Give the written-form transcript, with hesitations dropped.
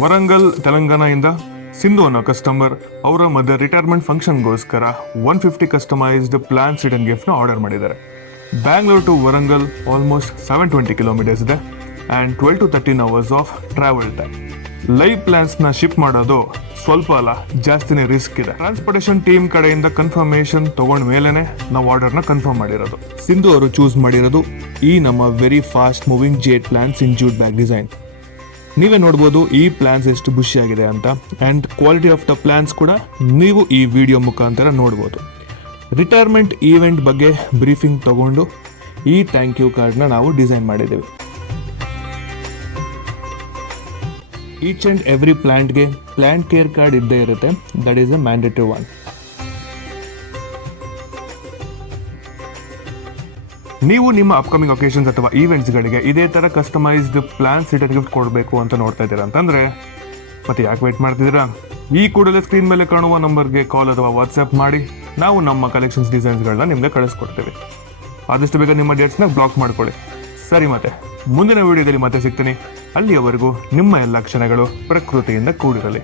ವರಂಗಲ್ ತೆಲಂಗಾಣದಿಂದ ಸಿಂಧು ಅನ್ನೋ ಕಸ್ಟಮರ್ ಅವರ mother retirement ಫಂಕ್ಷನ್ಗೋಸ್ಕರ 150 ಕಸ್ಟಮೈಸ್ಡ್ ಪ್ಲಾನ್ಸ್ ರಿಟರ್ನ್ ಗಿಫ್ಟ್ನ ಆರ್ಡರ್ ಮಾಡಿದ್ದಾರೆ. Bangalore to Warangal almost 720 kilometres ಇದೆ and 12 to 13 hours of travel time. Live ಪ್ಲಾನ್ಸ್ನ ಶಿಪ್ ಮಾಡೋದು ಸ್ವಲ್ಪ ಅಲ್ಲ, ಜಾಸ್ತಿನೇ ರಿಸ್ಕ್ ಇದೆ. ಟ್ರಾನ್ಸ್ಪೋರ್ಟೇಷನ್ ಟೀಮ್ ಕಡೆಯಿಂದ ಕನ್ಫರ್ಮೇಶನ್ ತಗೊಂಡ ಮೇಲೆನೆ ನಾವು ಆರ್ಡರ್ನ ಕನ್ಫರ್ಮ್ ಮಾಡಿರೋದು. ಸಿಂಧು ಅವರು ಚೂಸ್ ಮಾಡಿರೋದು ಈ ನಮ್ಮ very fast moving jet plans in jute bag design. ನೀವೇ ನೋಡ್ಬೋದು ಈ ಪ್ಲಾನ್ಸ್ ಎಷ್ಟು ಖುಷಿಯಾಗಿದೆ ಅಂತ. And quality of the plans ಕೂಡ ನೀವು ಈ ವಿಡಿಯೋ ಮುಖಾಂತರ ನೋಡ್ಬೋದು. ರಿಟೈರ್ಮೆಂಟ್ ಈವೆಂಟ್ ಬಗ್ಗೆ ಬ್ರೀಫಿಂಗ್ ತಗೊಂಡು ಈ ಥ್ಯಾಂಕ್ ಯು ಕಾರ್ಡ್ನ ನಾವು ಡಿಸೈನ್ ಮಾಡಿದ್ದೇವೆ. ಈಚ್ ಆ್ಯಂಡ್ ಎವ್ರಿ ಪ್ಲಾಂಟ್ಗೆ ಪ್ಲಾಂಟ್ ಕೇರ್ ಕಾರ್ಡ್ ಇದ್ದೇ ಇರುತ್ತೆ. That is a mandatory one. ನೀವು ನಿಮ್ಮ ಅಪ್ಕಮಿಂಗ್ ಒಕೇಶನ್ಸ್ ಅಥವಾ ಈವೆಂಟ್ಸ್ಗಳಿಗೆ ಇದೇ ಥರ ಕಸ್ಟಮೈಸ್ಡ್ ಪ್ಲಾನ್ಸ್ ರಿಟರ್ನ್ ಗಿಫ್ಟ್ ಕೊಡಬೇಕು ಅಂತ ನೋಡ್ತಾ ಇದ್ದೀರಾ ಅಂತಂದರೆ ಮತ್ತೆ ಯಾಕೆ ವೇಟ್ ಮಾಡ್ತಿದ್ದೀರಾ? ಈ ಕೂಡಲೇ ಸ್ಕ್ರೀನ್ ಮೇಲೆ ಕಾಣುವ ನಂಬರ್ಗೆ ಕಾಲ್ ಅಥವಾ ವಾಟ್ಸ್ಆ್ಯಪ್ ಮಾಡಿ ನಾವು ನಮ್ಮ ಕಲೆಕ್ಷನ್ಸ್ ಡಿಸೈನ್ಸ್ಗಳನ್ನ ನಿಮಗೆ ಕಳಿಸ್ಕೊಡ್ತೇವೆ. ಆದಷ್ಟು ಬೇಗ ನಿಮ್ಮ ಡೇಟ್ಸ್ನ ಬ್ಲಾಕ್ ಮಾಡ್ಕೊಳ್ಳಿ. ಸರಿ, ಮತ್ತೆ ಮುಂದಿನ ವಿಡಿಯೋದಲ್ಲಿ ಮತ್ತೆ ಸಿಗ್ತೀನಿ. ಅಲ್ಲಿಯವರೆಗೂ ನಿಮ್ಮ ಎಲ್ಲ ಕ್ಷಣಗಳು ಪ್ರಕೃತಿಯಿಂದ ಕೂಡಿರಲಿ.